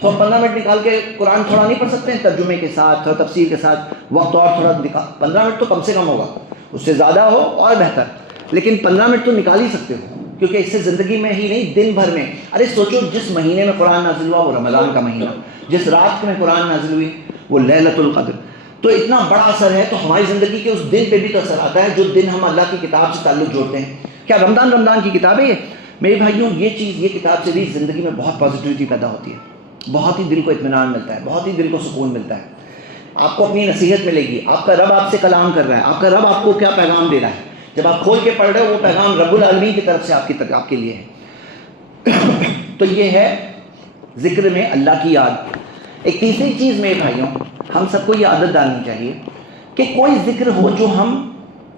تو 15 منٹ نکال کے قرآن تھوڑا نہیں پڑھ سکتے ہیں ترجمے کے ساتھ اور تفسیر کے ساتھ، وقت اور تھوڑا 15 منٹ تو کم سے کم ہوگا، اس سے زیادہ ہو اور بہتر، لیکن 15 منٹ تو نکال ہی سکتے ہو. کیونکہ اس سے زندگی میں ہی نہیں، دن بھر میں. ارے سوچو، جس مہینے میں قرآن نازل ہوا وہ رمضان کا مہینہ، جس رات میں قرآن نازل ہوئی وہ لیلۃ القدر. تو اتنا بڑا اثر ہے. تو ہماری زندگی کے اس دن پہ بھی تو اثر آتا ہے جو دن ہم اللہ کی کتاب سے تعلق جوڑتے ہیں. کیا رمضان کی کتاب ہے یہ؟ میرے بھائیوں، یہ چیز، یہ کتاب سے بھی زندگی میں بہت پازیٹیوٹی پیدا ہوتی ہے، بہت ہی دل کو اطمینان ملتا ہے، بہت ہی دل کو سکون ملتا ہے. آپ کو اپنی نصیحت ملے گی، آپ کا رب آپ سے کلام کر رہا ہے، آپ کا رب آپ کو کیا پیغام دے رہا ہے. جب آپ کھول کے پڑھ رہے ہو، وہ پیغام رب العالمین کی طرف سے آپ کے لیے ہے. تو یہ ہے ذکر میں اللہ کی یاد. ایک تیسری چیز میرے بھائیوں، ہم سب کو یہ عادت ڈالنی چاہیے کہ کوئی ذکر ہو جو ہم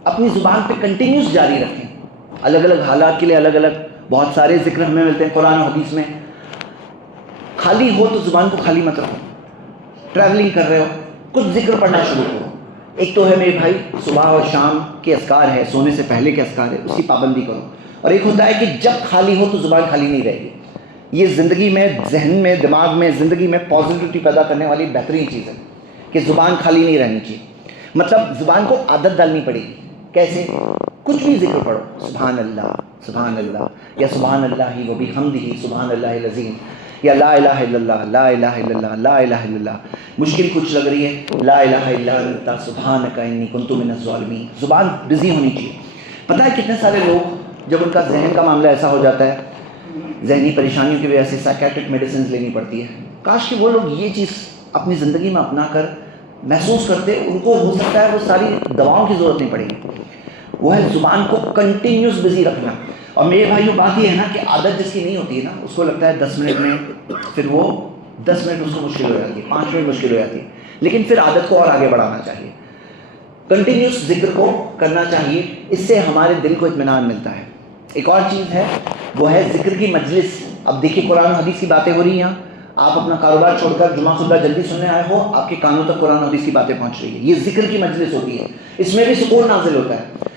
اپنی زبان پہ کنٹینیوس جاری رکھیں. الگ الگ حالات کے لیے الگ الگ بہت سارے ذکر ہمیں ملتے ہیں قرآن و حدیث میں. خالی ہو تو زبان کو خالی مت رکھو. ٹریولنگ کر رہے ہو، کچھ ذکر پڑھنا شروع کرو. ایک تو ہے میرے بھائی صبح اور شام کے اذکار ہے، سونے سے پہلے کے اذکار ہے، اس کی پابندی کرو. اور ایک ہوتا ہے کہ جب خالی ہو تو زبان خالی نہیں رہے گی. یہ زندگی میں، ذہن میں، دماغ میں، زندگی میں پازیٹیوٹی پیدا کرنے والی بہترین چیز ہے کہ زبان خالی نہیں رہنی چاہیے. مطلب زبان کو عادت ڈالنی پڑے گی. کیسے؟ کچھ بھی ذکر پڑھو، سبحان اللہ یا سبحان اللہ وبحمدہ سبحان اللہ العظیم، یا لا الہ الا اللہ، لا الہ الا اللہ، لا الہ الا اللہ. مشکل کچھ لگ رہی ہے، لا الہ الا انت سبحانک انی کنت من الظالمین. زبان بزی ہونی چاہیے. پتہ ہے کتنے سارے لوگ جب ان کا ذہن کا معاملہ ایسا ہو جاتا ہے، ذہنی پریشانیوں کی وجہ سے سائیکیٹرک میڈیسنز لینی پڑتی ہے، کاش کہ وہ لوگ یہ چیز اپنی زندگی میں اپنا کر محسوس کرتے. ان کو ہو سکتا ہے وہ ساری دواؤں کی ضرورت نہیں پڑے گی. وہ ہے زبان کو کنٹینیوس بزی رکھنا. اور میرے بھائیوں، بات یہ ہے نا کہ عادت جس کی نہیں ہوتی ہے نا، اس کو لگتا ہے 10 منٹ میں، پھر وہ 10 منٹ اس کو مشکل ہو جاتی ہے، 5 منٹ مشکل ہو جاتی ہے. لیکن پھر عادت کو اور آگے بڑھانا چاہیے، کنٹینیوس ذکر کو کرنا چاہیے. اس سے ہمارے دل کو اطمینان ملتا ہے. ایک اور چیز ہے، وہ ہے ذکر کی مجلس. اب دیکھیے قرآن و حدیث کی باتیں ہو رہی ہیں یہاں. آپ اپنا کاروبار چھوڑ کر جمعہ خطبہ جلدی سننے آئے ہو، آپ کے کانوں تک قرآن و حدیث کی باتیں پہنچ رہی ہیں. یہ ذکر کی مجلس ہوتی ہے، اس میں بھی سکون نازل ہوتا ہے.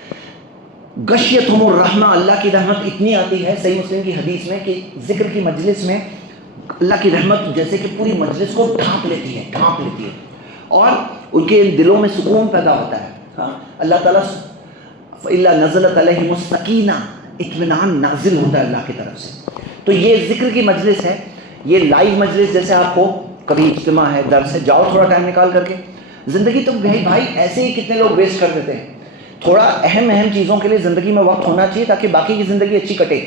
غشیتہم الرحمہ، اللہ کی رحمت اتنی آتی ہے صحیح مسلم کی حدیث میں کہ ذکر کی مجلس میں اللہ کی رحمت جیسے کہ پوری مجلس کو ڈھانپ لیتی ہے اور ان کے دلوں میں سکون پیدا ہوتا ہے. ہاں، اللہ تعالیٰ فَإِلَّا نَزَلَتْ عَلَيْهِمُ السَّكِينَةُ، اطمینان نازل ہوتا ہے اللہ کی طرف سے. تو یہ ذکر کی مجلس ہے، یہ لائیو مجلس. جیسے آپ کو کبھی اجتماع ہے، درس ہے، جاؤ تھوڑا ٹائم نکال کر کے. زندگی تو بھائی ایسے ہی کتنے لوگ ویسٹ کر دیتے ہیں. تھوڑا اہم چیزوں کے لیے زندگی میں وقت ہونا چاہیے تاکہ باقی کی زندگی اچھی کٹے.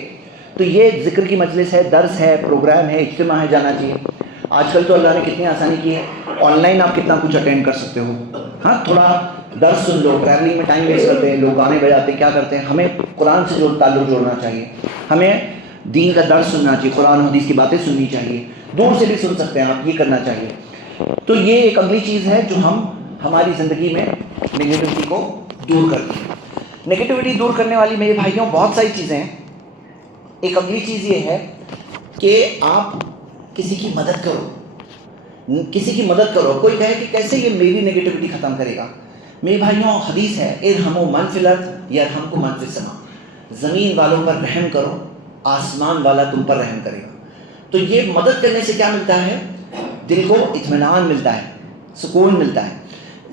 تو یہ ذکر کی مجلس ہے، درس ہے، پروگرام ہے، اجتماع ہے، جانا چاہیے. آج کل تو اللہ نے کتنی آسانی کی ہے، آن لائن آپ کتنا کچھ اٹینڈ کر سکتے ہو. ہاں، تھوڑا درس سن لو. ٹریولنگ میں ٹائم ویسٹ کرتے ہیں لوگ، گانے بجاتے ہیں، کیا کرتے ہیں. ہمیں قرآن سے تعلق جوڑنا چاہیے، ہمیں دین کا درس سننا چاہیے، قرآن حدیث کی باتیں سننی چاہیے. دور سے بھی سن سکتے ہیں آپ، یہ کرنا چاہیے. تو یہ ایک اگلی چیز ہے جو ہم ہماری زندگی میں نگیٹیوٹی کو دور کرتی ہے. نگیٹیوٹی دور کرنے والی میرے بھائیوں بہت ساری چیزیں ہیں. ایک اگلی چیز یہ ہے کہ آپ کسی کی مدد کرو. کوئی کہے کہ کیسے یہ میری نگیٹیوٹی ختم کرے گا. میرے بھائیوں حدیث ہے، ارحموا من فی الارض یرحمکم من فی السماء. زمین والوں پر رحم کرو، آسمان والا تم پر رحم کرے گا. تو یہ مدد کرنے سے کیا ملتا ہے؟ دل کو اطمینان ملتا ہے، سکون ملتا ہے.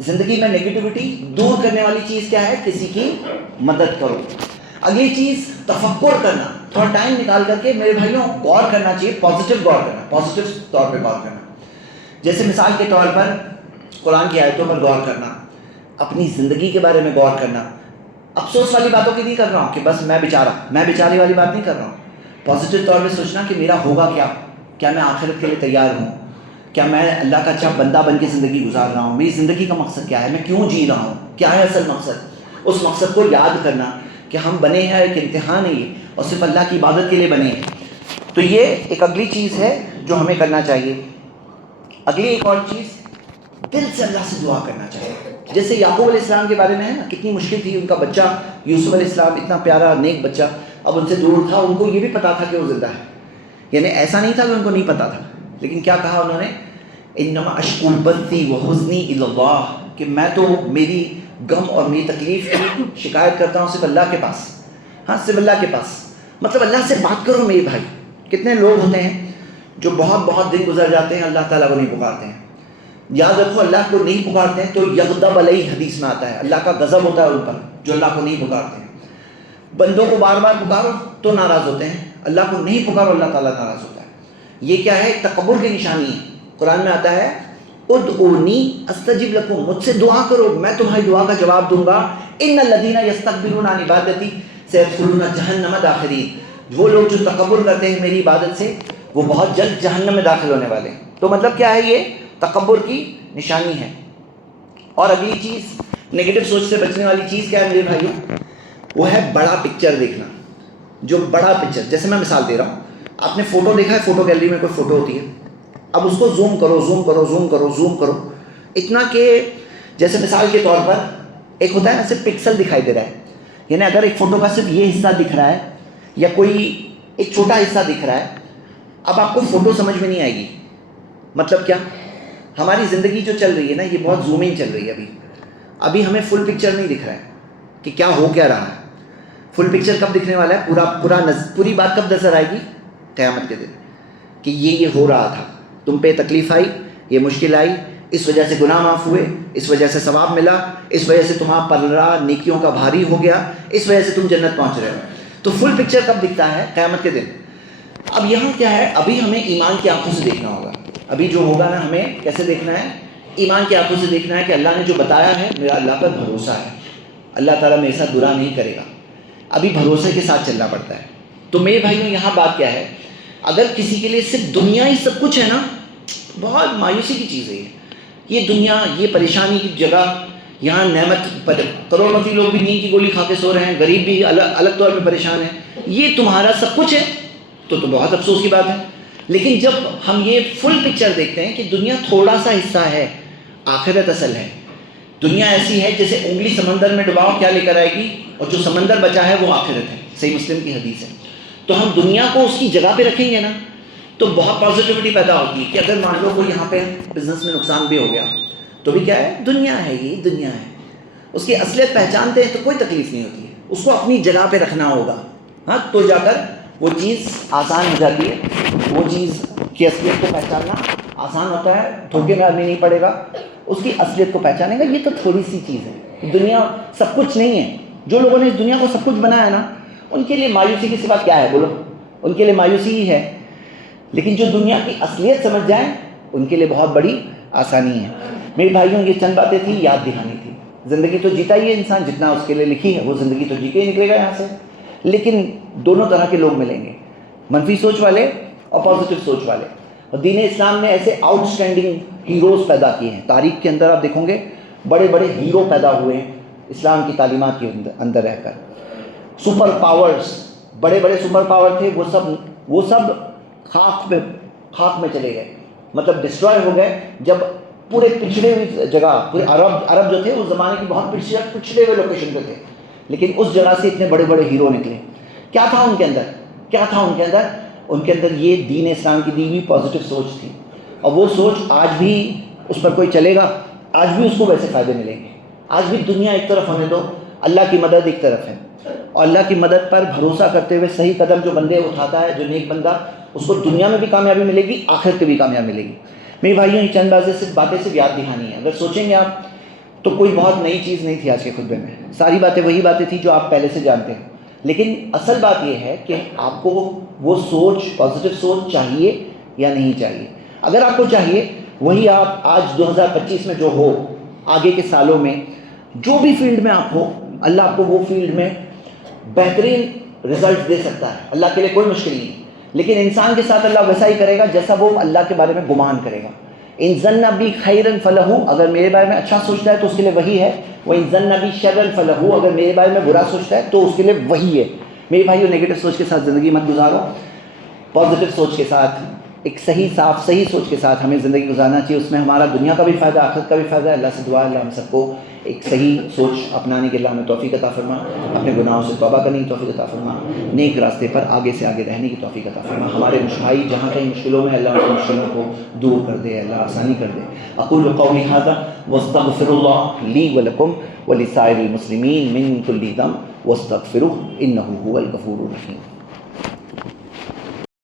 زندگی میں نگیٹیوٹی دور کرنے والی چیز کیا ہے؟ کسی کی مدد کرو. اگلی چیز تفکر کرنا. تھوڑا ٹائم نکال کر کے میرے بھائیوں غور کرنا چاہیے، پازیٹیو طور پہ غور کرنا. جیسے مثال کے طور پر قرآن کی آیتوں پر غور کرنا، اپنی زندگی کے بارے میں غور کرنا. افسوس والی باتوں کی نہیں کر رہا ہوں کہ بس میں بیچارے والی بات نہیں کر رہا ہوں. پازیٹیو طور پہ سوچنا کہ میرا ہوگا کیا میں آخرت کے لیے تیار ہوں، کیا میں اللہ کا اچھا بندہ بن کے زندگی گزار رہا ہوں، میری زندگی کا مقصد کیا ہے، میں کیوں جی رہا ہوں، کیا ہے اصل مقصد. اس مقصد کو یاد کرنا کہ ہم بنے ہیں ایک امتحان ہے یہ، اور صرف اللہ کی عبادت کے لیے بنے ہیں. تو یہ ایک اگلی چیز ہے جو ہمیں کرنا چاہیے. اگلی ایک اور چیز، دل سے اللہ سے دعا کرنا چاہیے. جیسے یعقوب علیہ السلام کے بارے میں ہے نا، کتنی مشکل تھی. ان کا بچہ یوسف علیہ السلام اتنا پیارا نیک بچہ، اب ان سے دور تھا. ان کو یہ بھی پتا تھا کہ وہ زندہ ہے، یعنی ایسا نہیں تھا کہ ان کو نہیں پتا تھا. لیکن کیا کہا انہوں نے؟ انما اشکو بثی وحزنی الی اللہ، کہ میں تو میری غم اور میری تکلیف کی شکایت کرتا ہوں صرف اللہ کے پاس. ہاں، صرف اللہ کے پاس. مطلب اللہ سے بات کرو میرے بھائی. کتنے لوگ ہوتے ہیں جو بہت دن گزر جاتے ہیں اللہ تعالیٰ کو نہیں پکارتے ہیں. یاد رکھو، اللہ کو نہیں پکارتے ہیں تو یغضب علیہ حدیث میں آتا ہے، اللہ کا غضب ہوتا ہے ان پر جو اللہ کو نہیں پکارتے ہیں. بندوں کو بار بار پکارو تو ناراض ہوتے ہیں، اللہ کو نہیں پکارو اللہ تعالیٰ ناراض ہوتا ہے. یہ کیا ہے؟ تکبر کی نشانی ہے. قرآن میں آتا ہے ادعونی استجب لکم، مجھ سے دعا کرو میں تمہاری دعا کا جواب دوں گا. ان الذین یستکبرون عن عبادتی سیدخلون جہنم داخرین. وہ لوگ جو تکبر کرتے ہیں میری عبادت سے، وہ بہت جلد جہنم میں داخل ہونے والے ہیں. تو مطلب کیا ہے؟ یہ تکبر کی نشانی ہے. اور اگلی چیز، نگیٹو سوچ سے بچنے والی چیز کیا ہے میرے بھائیوں؟ وہ ہے بڑا پکچر دیکھنا. جو بڑا پکچر، جیسے میں مثال دے رہا ہوں، آپ نے فوٹو دیکھا ہے، فوٹو گیلری میں کوئی فوٹو ہوتی ہے، اب اس کو زوم کرو اتنا کہ جیسے مثال کے طور پر ایک ہوتا ہے نا، صرف پکسل دکھائی دے رہا ہے. یعنی اگر ایک فوٹو کا صرف یہ حصہ دکھ رہا ہے یا کوئی ایک چھوٹا حصہ دکھ رہا ہے، اب آپ کو فوٹو سمجھ میں نہیں آئے گی. مطلب کیا؟ ہماری زندگی جو چل رہی ہے نا، یہ بہت زومنگ چل رہی ہے. ابھی ہمیں فل پکچر نہیں دکھ رہا ہے کہ کیا ہو کیا رہا ہے. فل پکچر کب دکھنے والا ہے؟ پوری بات کب نظر آئے گی؟ قیامت کے دن، کہ یہ ہو رہا تھا، تم پہ تکلیف آئی، یہ مشکل آئی، اس وجہ سے گناہ معاف ہوئے، اس وجہ سے ثواب ملا، اس وجہ سے تمہارا پلڑا نیکیوں کا بھاری ہو گیا، اس وجہ سے تم جنت پہنچ رہے ہو. تو فل پکچر کب دکھتا ہے؟ قیامت کے دن. اب یہاں کیا ہے؟ ابھی ہمیں ایمان کی آنکھوں سے دیکھنا ہوگا. ابھی جو ہوگا نا، ہمیں کیسے دیکھنا ہے؟ ایمان کی آنکھوں سے دیکھنا ہے کہ اللہ نے جو بتایا ہے، میرا اللہ پر بھروسہ ہے، اللہ تعالیٰ میرے ساتھ برا نہیں کرے گا. ابھی بھروسے کے ساتھ چلنا پڑتا ہے. تو میرے بھائیوں یہاں بات کیا ہے؟ اگر کسی کے لیے صرف دنیا ہی سب کچھ ہے نا، بہت مایوسی کی چیز ہے یہ دنیا، یہ پریشانی کی جگہ. یہاں نعمت پر کروڑپتی لوگ بھی نیند کی گولی کھا کے سو رہے ہیں، غریب بھی الگ طور پہ پریشان ہیں. یہ تمہارا سب کچھ ہے تو بہت افسوس کی بات ہے. لیکن جب ہم یہ فل پکچر دیکھتے ہیں کہ دنیا تھوڑا سا حصہ ہے، آخرت اصل ہے. دنیا ایسی ہے جیسے انگلی سمندر میں ڈباؤ، کیا لے کر آئے گی؟ اور جو سمندر بچا ہے وہ آخرت ہے. صحیح مسلم کی حدیث ہے. تو ہم دنیا کو اس کی جگہ پہ رکھیں گے نا تو بہت پازیٹیوٹی پیدا ہوتی ہے کہ اگر مان لو کوئی یہاں پہ بزنس میں نقصان بھی ہو گیا تو بھی کیا ہے، دنیا ہے، یہ دنیا ہے، اس کی اصلیت پہچانتے ہیں تو کوئی تکلیف نہیں ہوتی ہے، اس کو اپنی جگہ پہ رکھنا ہوگا، ہاں تو جا کر وہ چیز آسان ہو جاتی ہے، وہ چیز کی اصلیت کو پہچاننا آسان ہوتا ہے، دھوکے میں آدمی نہیں پڑے گا، اس کی اصلیت کو پہچانے گا۔ یہ تو تھوڑی سی چیز ہے، دنیا سب کچھ نہیں ہے۔ جو لوگوں نے اس دنیا کو سب کچھ بنایا نا، ان کے لیے مایوسی کی صفت کیا ہے بولو؟ ان کے لیے مایوسی ہی ہے، لیکن جو دنیا کی اصلیت سمجھ جائیں ان کے لیے بہت بڑی آسانی ہے۔ میرے بھائیوں، یہ چند باتیں تھیں، یاد دہانی تھی۔ زندگی تو جیتا ہی ہے انسان، جتنا اس کے لیے لکھی ہے وہ زندگی تو جی کے ہی نکلے گا یہاں سے، لیکن دونوں طرح کے لوگ ملیں گے، منفی سوچ والے اور پازیٹیو سوچ والے۔ اور دین اسلام نے ایسے آؤٹ اسٹینڈنگ ہیروز پیدا کیے ہیں، تاریخ کے اندر آپ دیکھو گے بڑے بڑے ہیرو پیدا ہوئے ہیں اسلام کی تعلیمات کے اندر رہ کر۔ سپر پاورز، بڑے بڑے سپر پاور تھے، وہ سب خاک میں چلے گئے، مطلب ڈسٹروائے ہو گئے جب پورے پچھڑے ہوئی جگہ، پورے عرب جو تھے اس زمانے کی بہت پچھڑے ہوئے لوکیشن پہ تھے، لیکن اس جگہ سے اتنے بڑے بڑے ہیرو نکلے۔ کیا تھا ان کے اندر؟ ان کے اندر یہ دین اسلام کی دی ہوئی پازیٹیو سوچ تھی، اور وہ سوچ آج بھی اس پر کوئی چلے گا، آج بھی اس کو ویسے فائدے ملیں گے۔ آج بھی دنیا ایک طرف ہونے دو، اللہ کی مدد ایک طرف ہے، اور اللہ کی مدد پر بھروسہ کرتے ہوئے صحیح قدم جو بندے اٹھاتا ہے، جو نیک بندہ، اس کو دنیا میں بھی کامیابی ملے گی، آخرت میں بھی کامیابی ملے گی۔ میرے بھائیوں، یہ چند باتیں صرف یاد دہانی ہیں، اگر سوچیں گے آپ تو کوئی بہت نئی چیز نہیں تھی آج کے خطبے میں، ساری باتیں وہی باتیں تھیں جو آپ پہلے سے جانتے ہیں، لیکن اصل بات یہ ہے کہ آپ کو وہ سوچ، پازیٹیو سوچ چاہیے یا نہیں چاہیے۔ اگر آپ کو چاہیے، وہی آپ آج 2025 میں جو ہو، آگے کے سالوں میں جو بھی فیلڈ میں آپ ہو، اللہ آپ کو وہ فیلڈ میں بہترین رزلٹ دے سکتا ہے، اللہ کے لیے کوئی مشکل نہیں، لیکن انسان کے ساتھ اللہ ویسا ہی کرے گا جیسا وہ اللہ کے بارے میں گمان کرے گا۔ ان ظن بی خیرا فلہ، اگر میرے بارے میں اچھا سوچتا ہے تو اس کے لیے وہی ہے، وہ ان ظن بی شرا فلہ، اگر میرے بارے میں برا سوچتا ہے تو اس کے لیے وہی ہے۔ میرے بھائیو، نیگیٹو سوچ کے ساتھ زندگی مت گزارو، پازیٹیو سوچ کے ساتھ، ایک صحیح سوچ کے ساتھ ہمیں زندگی گزارنا چاہیے، اس میں ہمارا دنیا کا بھی فائدہ، آخرت کا بھی فائدہ ہے۔ اللہ سے دعا ہے اللہ ہم سب کو ایک صحیح سوچ اپنانے کے لیے ہمیں توفیق عطا فرما، اپنے گناہوں سے توبہ کرنے کی توفیق عطا فرما، نیک راستے پر آگے سے آگے رہنے کی توفیق عطا فرما۔ ہمارے بھائی جہاں کہیں مشکلوں میں، اللہ ان مشکلوں کو دور کر دے، اللہ آسانی کر دے۔ اقول قولی ھذا واستغفر اللہ لی ولکم ولسائر المسلمین من کل ذنب واستغفروہ انہ ھو الغفور الرحیم۔